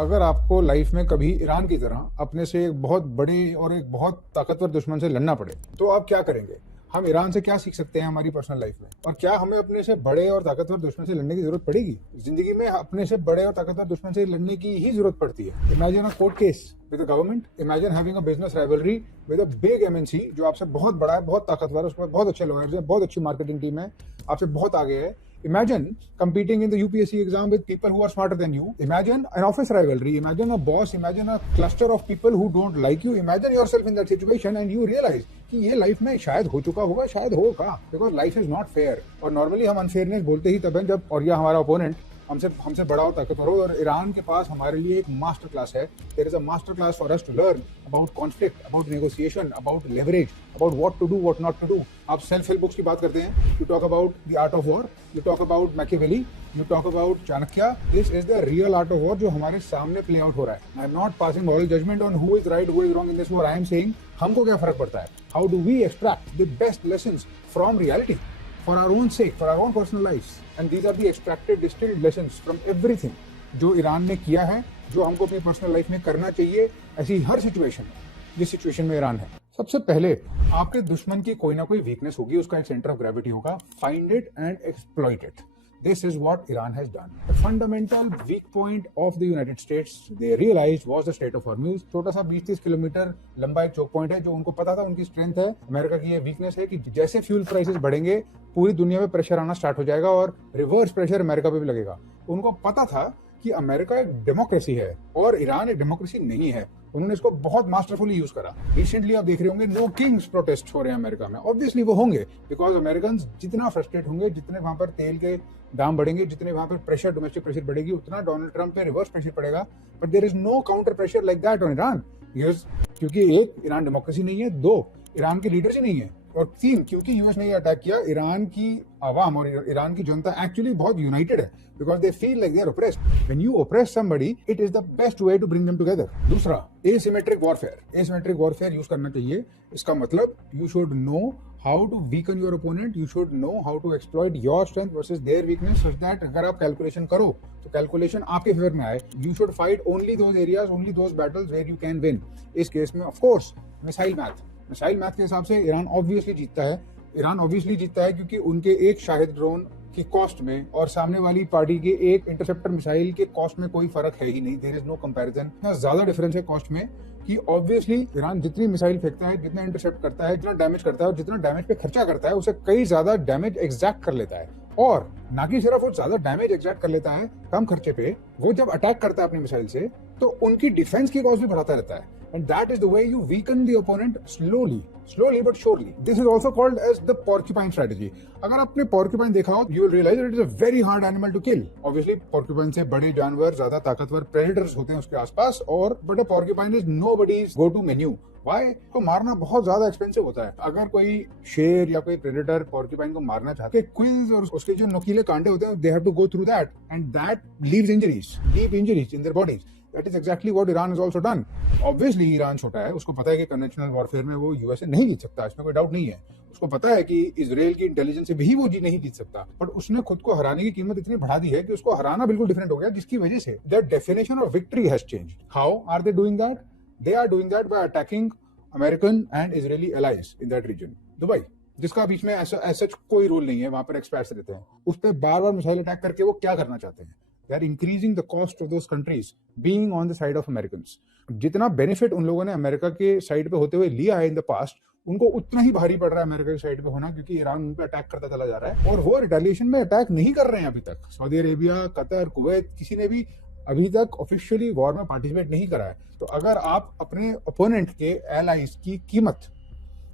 अगर आपको लाइफ में कभी ईरान की तरह अपने से एक बहुत बड़े और एक बहुत ताकतवर दुश्मन से लड़ना पड़े तो आप क्या करेंगे? हम ईरान से क्या सीख सकते हैं हमारी पर्सनल लाइफ में? और क्या हमें अपने से बड़े और ताकतवर दुश्मन से लड़ने की जरूरत पड़ेगी? जिंदगी में अपने से बड़े और ताकतवर दुश्मन से लड़ने की ही जरूरत पड़ती है। Imagine a court case with the government, imagine having a business rivalry with a big MNC जो आपसे बहुत बड़ा है, बहुत ताकतवर है, उसमें बहुत अच्छे लॉयर्स हैं, बहुत अच्छी मार्केटिंग टीम है, आपसे बहुत आगे है। Imagine competing in the UPSC exam with people who are smarter than you. Imagine an office rivalry. Imagine a boss. Imagine a cluster of people who don't like you. Imagine yourself in that situation and you realize कि ये life में शायद हो चुका होगा, शायद होगा, because life is not fair. और नॉर्मली हम अनफेयरनेस बोलते ही तब है जब और या हमारा ओपोनेंट हमसे बड़ा हो, ताकतवर हो। और ईरान के पास हमारे लिए एक मास्टर क्लास है। There is a master class for us to learn about conflict, about negotiation, about leverage, about what to do, what not to do. आप सेल्फ हेल्प बुक्स की बात करते हैं, you talk about the art of war, you talk about Machiavelli, you talk about Chanakya. This is the real art of war जो हमारे सामने play out हो रहा है। I am not passing moral judgement on who is right, who is wrong in this war. I am saying हमको क्या फर्क पड़ता है? How do we extract the best lessons from reality for our own sake, for our own personal lives, and these are the extracted distilled lessons from everything जो Iran ने किया है, जो हमको अपनी पर्सनल लाइफ में करना चाहिए ऐसी हर सिचुएशन में, जिस सिचुएशन में ईरान है। सबसे पहले आपके दुश्मन की कोई ना कोई वीकनेस होगी, उसका एक सेंटर ऑफ ग्रेविटी होगा। Find it and exploit it. This is what Iran has done. The fundamental weak point of the United States, they realized, was the Strait of Hormuz. छोटा सा 20-30 किलोमीटर लंबा एक चौक point है जो उनको पता था उनकी स्ट्रेंथ है। अमेरिका की ये वीकनेस है कि जैसे फ्यूल प्राइसेस बढ़ेंगे पूरी दुनिया में प्रेशर आना स्टार्ट हो जाएगा और रिवर्स प्रेशर अमेरिका पे भी लगेगा। उनको पता था कि अमेरिका एक डेमोक्रेसी है और ईरान एक डेमोक्रेसी नहीं है। उन्होंने इसको बहुत मास्टरफुली यूज करा। रिसेंटली आप देख रहे होंगे नो किंग्स प्रोटेस्ट हो रहे हैं अमेरिका में। ऑब्वियसली वो होंगे बिकॉज अमेरिकन जितना फ्रस्ट्रेट होंगे, जितने वहां पर तेल के दाम बढ़ेंगे, जितने वहां पर प्रेशर, डोमेस्टिक प्रेशर बढ़ेगी, उतना डोनाल्ड ट्रंप पे रिवर्स प्रेशर पड़ेगा। But there is no counter pressure like that on Iran. क्योंकि एक, ईरान डेमोक्रेसी नहीं है, दो, ईरान के लीडर्स ही नहीं है, और तीन, क्योंकि यूएस ने अटैक किया। ईरान की आवाम और ईरान की जनता एक्चुअली बहुत यूनाइटेड है because they feel like they are oppressed. When you oppress somebody it is the best way to bring them together. दूसरा, asymmetric warfare. Asymmetric warfare use करना चाहिए। इसका मतलब you should know how to weaken your opponent, you should know how to exploit your strength versus their weakness, such that अगर आप calculation करो तो calculation आपके फेवर में आए। You should fight only those areas, only those battles where you can win. इस case में of course missile math के हिसाब से ईरान ऑब्वियसली जीतता है। ईरान ऑब्वियसली जीतता है क्योंकि उनके एक शाहिद ड्रोन की कॉस्ट में और सामने वाली पार्टी के एक इंटरसेप्टर मिसाइल के कॉस्ट में कोई फर्क है ही नहीं। There is no comparison. इतना ज्यादा डिफरेंस है कॉस्ट में कि ऑब्वियसली ईरान जितनी मिसाइल फेंकता है, जितना इंटरसेप्ट करता है, जितना डैमेज करता है और जितना डैमेज पे खर्चा करता है, उसे कई ज्यादा डैमेज एग्जैक्ट कर लेता है। और ना कि सिर्फ वो ज्यादा डैमेज एग्जैक्ट कर लेता है कम खर्चे पे, वो जब अटैक करता है अपनी मिसाइल से तो उनकी डिफेंस की कॉस्ट भी बढ़ाता रहता है। And that is the way you weaken the opponent slowly but surely. This is also called as the porcupine strategy. अगर आपने porcupine देखा हो, you will realize that it is a very hard animal to kill. Obviously, porcupine से बड़े जानवर, ज्यादा ताकतवर predators होते हैं उसके आसपास, और but a porcupine is nobody's go-to menu. Why? तो मारना बहुत ज्यादा एक्सपेंसिव होता है। अगर कोई शेर या कोई प्रेडेटर पोर्क्यूपाइन को मारना चाहते हैं, क्विल्स और उसके जो नुकीले कांटे होते हैं, they have to go through that, and that leaves injuries, deep injuries in their bodies. That is exactly what Iran has also done. Obviously, Iran छोटा है, उसको पता है कि कन्वेंशनल वॉरफेयर में वो यूएस से नहीं जीत सकता, इसमें कोई डाउट नहीं है। उसको पता है कि इजराइल की इंटेलिजेंस से भी वो नहीं जीत सकता, बट उसने खुद को हराने की कीमत इतनी बढ़ा दी है कि उसको हराना बिल्कुल डिफरेंट हो गया, जिसकी वजह से the definition of victory has changed. How are they doing that? They are doing that by attacking American and Israeli allies in that region. Dubai, जिसका बीच में ऐसा कोई रूल नहीं है, वहां पर एक्सपर्ट्स रहते हैं, उस पर बार बार मिसाइल अटैक करके वो क्या करना चाहते हैं? They are increasing the cost of those countries being on the side of Americans. जितना बेनिफिट उन लोगों ने अमेरिका के साइड पे होते हुए लिया है इन द पास्ट, उनको उतना ही भारी पड़ रहा है अमेरिका की साइड पे होना, क्योंकि ईरान उन पे अटैक करता चला जा रहा है और वो रिटेलिएशन में अटैक नहीं कर रहे हैं अभी तक। सऊदी अरेबिया, कतर, कुवैत, किसी ने भी अभी तक ऑफिशियली वॉर में पार्टिसिपेट नहीं करा है। तो अगर आप अपने ओपोनेंट के एलाइज की कीमत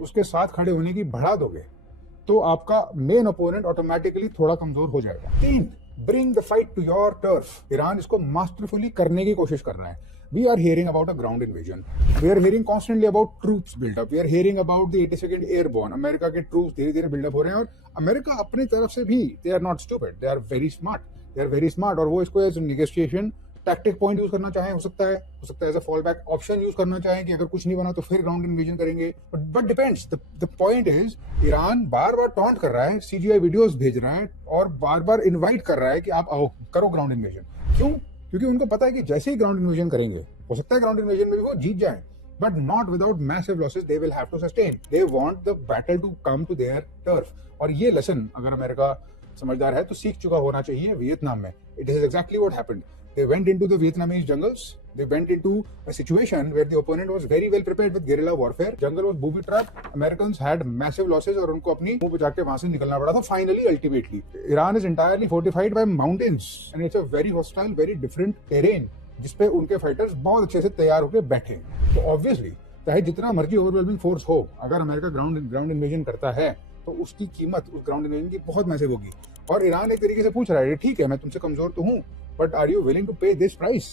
उसके साथ खड़े होने की बढ़ा दोगे तो आपका मेन ओपोनेंट ऑटोमेटिकली थोड़ा कमजोर हो जाएगा। तीन, bring the fight to your turf. Iran इसको मास्टरफुली करने की कोशिश कर रहा है। We are hearing about a ground invasion, we are hearing constantly about troops buildup, we are hearing about the 82nd airborne. America के ट्रूप्स धीरे धीरे बिल्डअप हो रहे हैं और अमेरिका अपनी तरफ से भी, they are not stupid, they are very smart, और वो इसको as negotiation tactic point use करना चाहे हो सकता है as a fall back option use करना चाहे कि अगर कुछ नहीं बना तो फिर ग्राउंड इन्वेजन करेंगे। But depends, the point is Iran बार बार टॉन्ट कर रहा है, सीजीआई वीडियोस भेज रहा है और बार बार इनवाइट कर रहा है कि आप आओ, करो ग्राउंड इन्वेजन। क्यों? क्योंकि उनको पता है कि जैसे ही ग्राउंड इन्वेजन करेंगे, हो सकता है ग्राउंड इन्वेजन में भी वो जीत जाए, but not without massive losses they will have to sustain. They want the battle to come to their turf. और ये लेसन अगर अमेरिका समझदार है तो सीख चुका होना चाहिए वियतनाम में. It is exactly what happened. They went into the Vietnamese jungles. They went into a situation where the opponent was very well prepared with guerrilla warfare. Jungle was booby trapped. Americans had massive losses और उनको अपनी मुंह बचा के वहां से निकलना पड़ा था. Finally, ultimately, Iran is entirely fortified by mountains and it's a very hostile, very different terrain. जिसपे उनके फाइटर्स बहुत अच्छे से तैयार होकर बैठे. तो ऑब्वियसली चाहे जितना मर्जी ओवरवेलमिंग फोर्स हो, अगर अमेरिका ग्राउंड इन्वेजन करता है तो उसकी कीमत उस ग्राउंड इन्वेजन की बहुत मैसिव होगी. और ईरान एक तरीके से पूछ रहा है, ठीक है मैं तुमसे कमजोर तो हूं, but are you willing to pay this price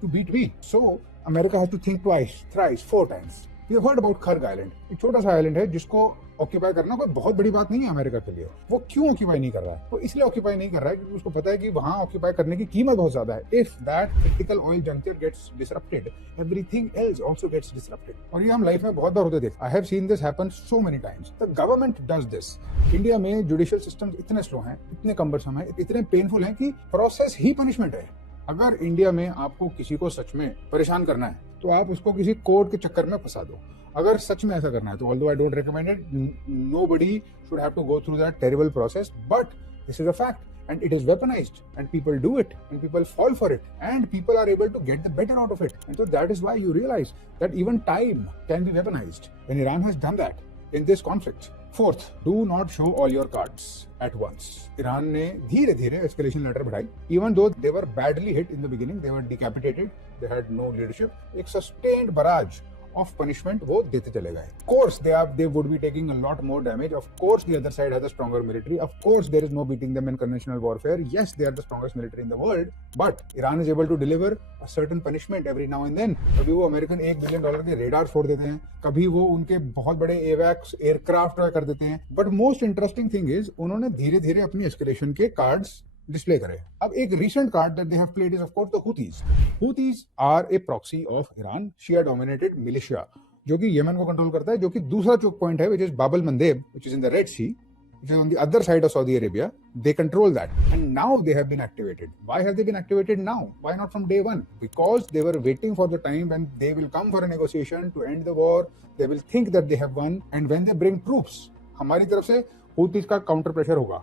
to beat me? So America has to think twice, thrice, 4 times. You heard about Kharg island. एक छोटा सा आइलैंड है जिसको ऑक्यूपाई करना कोई बहुत बड़ी बात नहीं है अमेरिका के लिए. वो क्यों ऑक्यूपाई नहीं कर रहा है? वो इसलिए ऑक्यूपाई नहीं कर रहा है क्योंकि उसको पता है कि वहां ऑक्यूपाई करने की कीमत बहुत ज्यादा है. If that critical oil juncture gets disrupted, everything else also gets disrupted. और ये हम लाइफ में बहुत बार होते देख. I have seen this happen so many times. The government does this. India में जुडिशियल सिस्टम इतने स्लो हैं, इतने कम्बरसम है, इतने पेनफुल हैं कि प्रोसेस ही पनिशमेंट है. अगर इंडिया में आपको किसी को सच में परेशान करना है तो आप उसको किसी कोर्ट के चक्कर में फंसा दो. अगर सच में ऐसा करना है तो although I don't recommend it, nobody should have to go through that terrible process, but this is a fact and it is weaponized and people do it and people fall for it and people are able to get the better out of it. And so that is why you realize that even time can be weaponized, and Iran has done that in this conflict. Fourth, do not show all your cards at once. Iran ने धीरे धीरे escalation ladder बढ़ाई. Even though they were badly hit in the beginning, they were decapitated, they had no leadership. एक sustained barrage of punishment वो देते चले गए. Of course they would be taking a lot more damage. Of course the other side has a stronger military. Of course there is no beating them in conventional warfare. Yes, they are the strongest military in the world, but Iran is able to deliver a certain punishment every now and then. कभी वो American $1 billion के radar फोड़ देते हैं, कभी वो उनके बहुत बड़े एवैक्स एयरक्राफ्ट कर देते हैं. But most interesting thing is उन्होंने धीरे धीरे अपनी एस्केलेशन के कार्ड्स डिस्प्ले करे. अब एक recent card that they have played is of course the Houthis. Houthis are a proxy of Iran, Shia dominated militia जो कि यमन को कंट्रोल करता है, जो कि दूसरा चोक पॉइंट है, which is Bab al Mandeb, which is in the Red Sea, which is on the other side of Saudi Arabia. They control that, and now they have been activated. Why have they been activated now? Why not from day one? Because they were waiting for the time when they will come for a negotiation to end the war. They will think that they have won, and when they bring troops, हमारी तरफ से हुतीज का counter pressure होगा.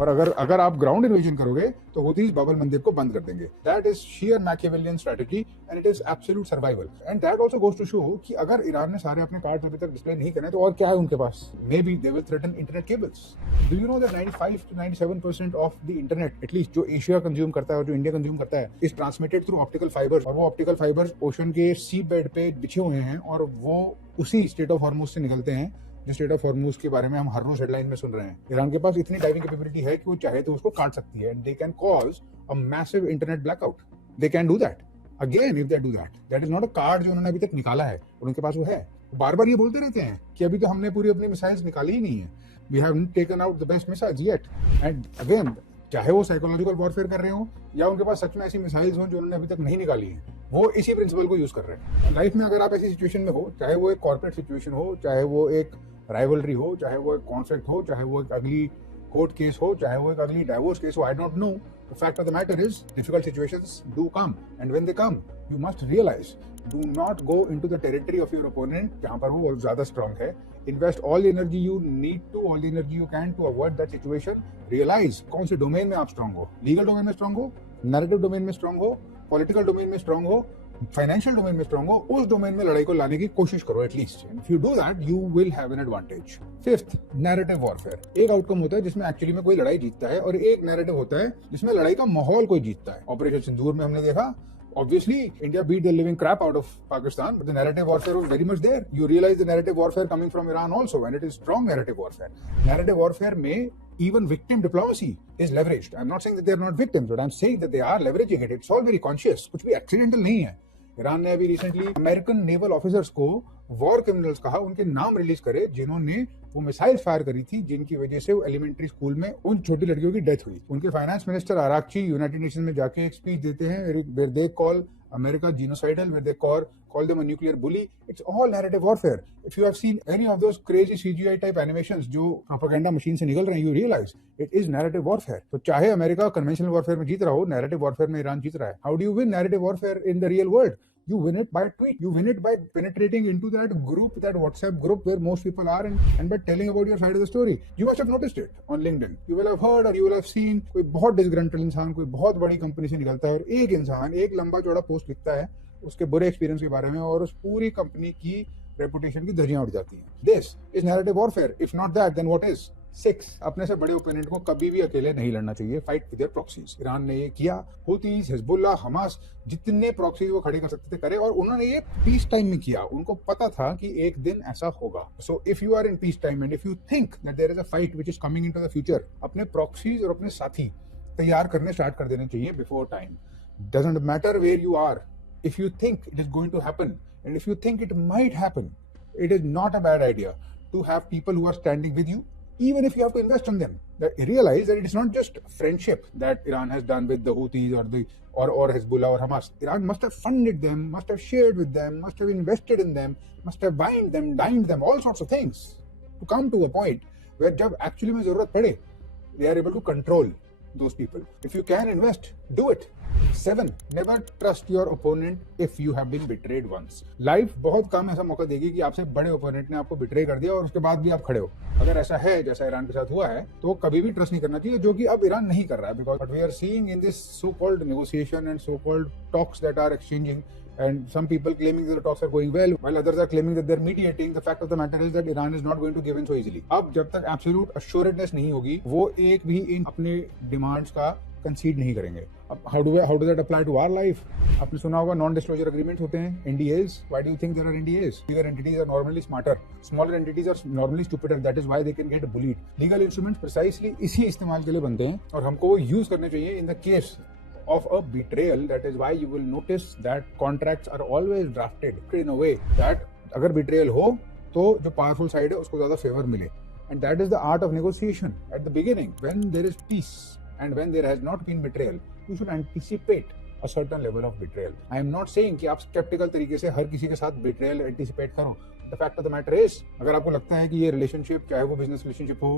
और अगर आप ground invasion करोगे तो हुतीज बाब अल मंदेब को बंद कर देंगे. That is sheer Machiavellian strategy and it is absolute survival. And that also goes to show कि अगर ईरान ने सारे अपने कार्ड्स अभी तक डिस्प्ले नहीं करे तो और क्या है उनके पास. May be they will threaten internet cables. Do you know that 95 to 97% of the internet at least जो एशिया कंज्यूम करता है और जो इंडिया कंज्यूम करता है is transmitted through optical fibres. और वो ऑप्टिकल फाइबर्स ओशन के सी बेड पे बिछे हुए हैं और वो उसी स्टेट ऑफ हॉर्मुज से निकलते हैं जो स्टेट ऑफ हॉर्मुज के बारे में हम हर रोज हेडलाइन में सुन रहे हैं. ईरान के पास इतनी डाइविंग कैपेबिलिटी है कि वो चाहे तो उसको काट सकती है. They can cause a massive internet blackout. They can do that. Again if they do that, that is not a card जो उन्होंने अभी तक निकाला है और उनके पास वो है. बार बार ये बोलते रहते हैं कि अभी तो हमने पूरी अपनी मिसाइल्स निकाली ही नहीं है. We have taken out the best missiles yet. And again चाहे वो साइकोलॉजिकल वॉरफेयर कर रहे हो या उनके पास सच में ऐसी मिसाइल्स हो जो उन्होंने अभी तक नहीं निकाली है, वो इसी प्रिंसिपल को यूज कर रहे हैं. लाइफ में अगर आप ऐसी सिचुएशन में हो, चाहे वो एक कॉर्पोरेट सिचुएशन हो, चाहे वो एक राइवलरी हो, चाहे वो एक कॉन्फ्लिक्ट हो, चाहे वो एक अगली कोर्ट केस हो, चाहे वो एक अगली डाइवोर्स केस हो, I don't know. The fact of the matter is difficult situations do come, and when they come you must realise, do not go into the territory of your opponent जहां पर वो ज्यादा strong है. Invest all the energy you need to, all the energy you can to avoid that situation. Realise कौन से domain में आप strong हो. लीगल डोमेन में स्ट्रांग हो, नैरेटिव डोमेन में स्ट्रांग हो, पॉलिटिकल डोमेन में स्ट्रांग हो, फाइनेंशियल डोमेन में स्ट्रांग हो. उस डोमेन में लड़ाई को लाने की कोशिश करो at least. If you do that you will have an advantage. Fifth, narrative warfare. एक आउटकम होता है जिसमें एक्चुअली में कोई लड़ाई जीतता है और एक नैरेटिव होता है जिसमें लड़ाई का माहौल कोई जीतता है. ऑपरेशन सिंदूर में हमने देखा, obviously India beat the living crap out of Pakistan, but the narrative warfare was very much there. You realize the narrative warfare coming from Iran also, and it is strong narrative warfare. Narrative warfare में even victim diplomacy is leveraged. I'm not saying that they are not victims, but I'm saying that they are leveraging it. It's all very conscious. कुछ भी accidental नहीं है. Iran ने अभी recently American naval officers को war criminals कहा, उनके नाम रिलीज करे जिन्होंने वो मिसाइल फायर करी थी जिनकी वजह से वो एलिमेंट्री स्कूल में उन छोटी लड़कियों की डेथ हुई. उनके finance minister Araghchi United Nation में जाके एक स्पीच देते हैं where they call America genocidal, where they call them a nuclear bully. It's all narrative warfare. If you have seen any of those crazy CGI type animations जो propaganda machine से निकल रहे हैं, you realize it is narrative warfare. तो चाहे America conventional warfare में जीत रहा हो, narrative warfare में ईरान जीत रहा है. How do you win narrative warfare in the real world? You win it by tweet. You win it by penetrating into that group, that WhatsApp group where most people are, and by telling about your side of the story. You must have noticed it on LinkedIn. You will have heard or you will have seen कोई बहुत disgruntled इंसान कोई बहुत बड़ी company से निकलता है और एक इंसान एक लंबा चौड़ा पोस्ट लिखता है उसके बुरे एक्सपीरियंस के बारे में और उस पूरी कंपनी की रेपुटेशन की धज्जियां उड़ जाती हैं. This is narrative warfare. If not that, then what is? 6. अपने से बड़े ओपोनेंट को कभी भी अकेले नहीं लड़ना चाहिए. Fight with their proxies. Iran ने ये किया. हुतीज, हिजबुल्लाह, हमास, जितने प्रॉक्सीज वो खड़े कर सकते थे करे, और उन्होंने ये पीस टाइम में किया. उनको पता था कि एक दिन ऐसा होगा. So if you are in peace time and if you think that there is a fight which is coming into the future, अपने प्रॉक्सीज और अपने साथी तैयार करने स्टार्ट कर देने चाहिए before time. Doesn't matter where you are. If you think it is going to happen, and if you think it might happen, it is not a bad idea to have people who are standing with you, even if you have to invest in them. Realize that it is not just friendship that Iran has done with the Houthis or Hezbollah or Hamas. Iran must have funded them, must have shared with them, must have invested in them, must have wined them, dined them, all sorts of things to come to a point where जब actually में जरूरत पड़े, they are able to control those people. If you can invest, do it. 7. Never trust your opponent if you have been betrayed once. Life बहुत कम ऐसा मौका देगी कि आपसे बड़े ओपोनेंट ने आपको बिट्रे कर दिया और उसके बाद भी आप खड़े हो. अगर ऐसा है जैसा ईरान के साथ हुआ है तो कभी भी ट्रस्ट नहीं करना चाहिए, जो कि अब ईरान नहीं कर रहा है. Because we are seeing in this so called negotiation and so called talks that are exchanging, and some people claiming that the talks are going well while others are claiming that they're mediating. The fact of the matter is that Iran is not going to give in so easily. अब जब तक absolute assuredness नहीं होगी, वो एक भी इन अपने demands का कंसीड नहीं करेंगे. अब how does that apply to our life? आपने सुना होगा नॉन डिस्क्लोजर एग्रीमेंट्स होते हैं, NDAs. Why do you think there are NDAs? Bigger entities are normally smarter. Smaller entities are normally stupider. That is why they can get bullied. Legal instruments precisely इसी इस्तेमाल के लिए बनते हैं और हमको वो यूज करने चाहिए in the case of a betrayal. That is why you will notice that contracts are always drafted in a way that अगर betrayal हो तो जो powerful side है उसको ज़्यादा favor मिले. And that is the art of negotiation. At the beginning, when there is peace and when there has not been betrayal, you should anticipate a certain level of betrayal. I am not saying कि आप skeptical तरीके से हर किसी के साथ betrayal anticipate करो. The fact of the matter is, अगर आपको लगता है कि ये relationship, चाहे वो business relationship हो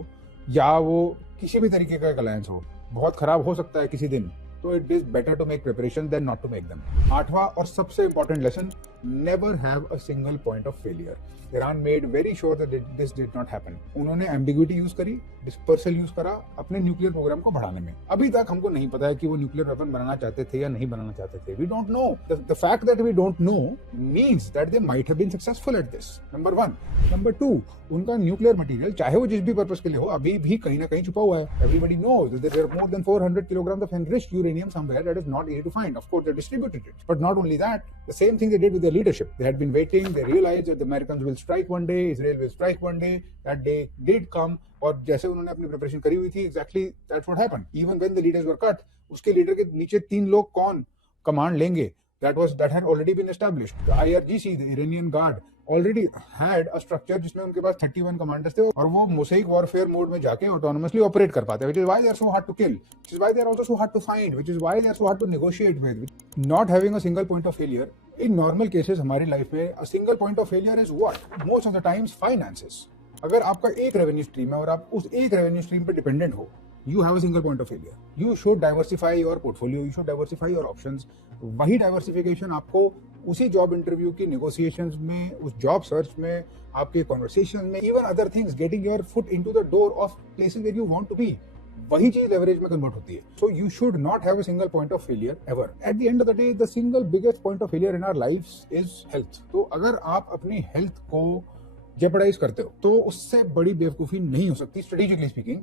या वो किसी भी तरीके का alliance हो, बहुत खराब हो सकता है किसी दिन, तो it is better to make preparation than not to make them. 8वां और सबसे important lesson, never have a single point of failure. Iran made very sure that this did not happen. उन्होंने एम्बिग्विटी यूज करी, dispersal use करा अपने nuclear programme को बढ़ाने में. अभी तक हमको नहीं पता है कि वो न्यूक्लियर वेपन बनाना चाहते थे या नहीं बनाना चाहते थे. We don't know. The fact that we don't know means that they might have been successful at this. Number 1. Number 2, उनका न्यूक्लियर मटेरियल चाहे वो जिस भी पर्पस के लिए हो अभी भी कहीं ना कहीं छुपा हुआ है. Everybody knows that there are more than 400 kilograms of enriched uranium somewhere that is not easy to find. Of course, they distributed it. But not only that, the same thing they did with their leadership. They had been waiting. They realized that the Americans will strike one day, Israel will strike one day. That day did come. और जैसे उन्होंने अपनी preparation करी हुई थी, exactly that's what happened. Even when the leaders were cut, उसके leader के नीचे 3 लोग कौन कमांड लेंगे? That had already been established. The IRGC, the Iranian Guard, already had a structure जिसमें उनके पास 31 कमांडर्स थे और वो मोसेक वॉरफेयर मोड में जाके ऑटोनोमसली ऑपरेट कर पाते हैं. which is why they are so hard to kill, which is why they are also so hard to find, which is why they are so hard to negotiate with. Not having a single point of failure in normal cases हमारी life में, a single point of failure is what? Most of the times finances. अगर आपका एक revenue stream है और आप उस एक रेवेन्यू स्ट्रीम पे डिपेंडेंट हो, you have a single point of failure. You should diversify your portfolio, you should diversify your options. वही डाइवर्सिफिकेशन आपको उसी जॉब इंटरव्यू की नेगोशिएशंस में, उस जॉब सर्च में, आपके कॉन्वर्सेशन में, even other things, getting your foot into the door of places where you want to be, वही चीज लेवरेज में कन्वर्ट होती है. So you should not have a single point of failure ever. At the end of the day, the single biggest point of failure in our lifes is health. तो अगर आप अपनी health को जेपडाइज करते हो तो उससे बड़ी बेवकूफी नहीं हो सकती, strategically speaking,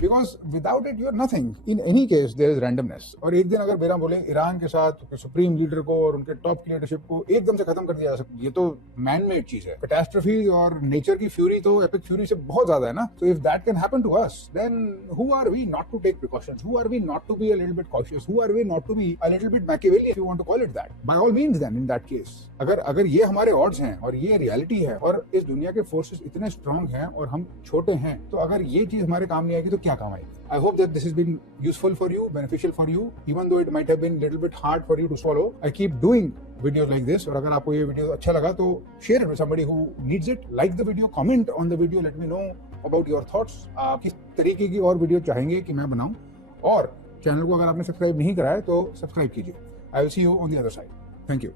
because without it you are nothing. In any case there is randomness. और एक दिन अगर मेरा बोले ईरान के साथ सुप्रीम लीडर को और उनके टॉप की लीडरशिप को एकदम से खत्म कर दिया जा सकता, ये तो मैन मेड चीज है. कैटास्ट्रोफी और नेचर की फ्यूरी तो एपिक फ्यूरी से बहुत ज्यादा है ना. So if that can happen to us, then who are we not to take precautions? Who are we not to be a little bit cautious? Who are we not to be a little bit Machiavelli, if you want to call it that? By all means then in that case, अगर ये हमारे odds हैं और ये reality है और इस दुनिया के फोर्सेस इतने स्ट्रांग हैं और हम छोटे हैं, तो अगर ये चीज हमारे काम नहीं आएगी तो क्या काम आएगी? I hope that this has been useful for you, beneficial for you, even though it might have been little bit hard for you to swallow. I keep doing videos like this, और अगर आपको ये video अच्छा लगा तो share it with somebody who needs it. Like the video, comment on the video, let me know about your thoughts. आप किस तरीके की और वीडियो चाहेंगे कि मैं बनाऊं, और चैनल को अगर आपने सब्सक्राइब नहीं कराया तो सब्सक्राइब कीजिए. I will see you on the other side. Thank you.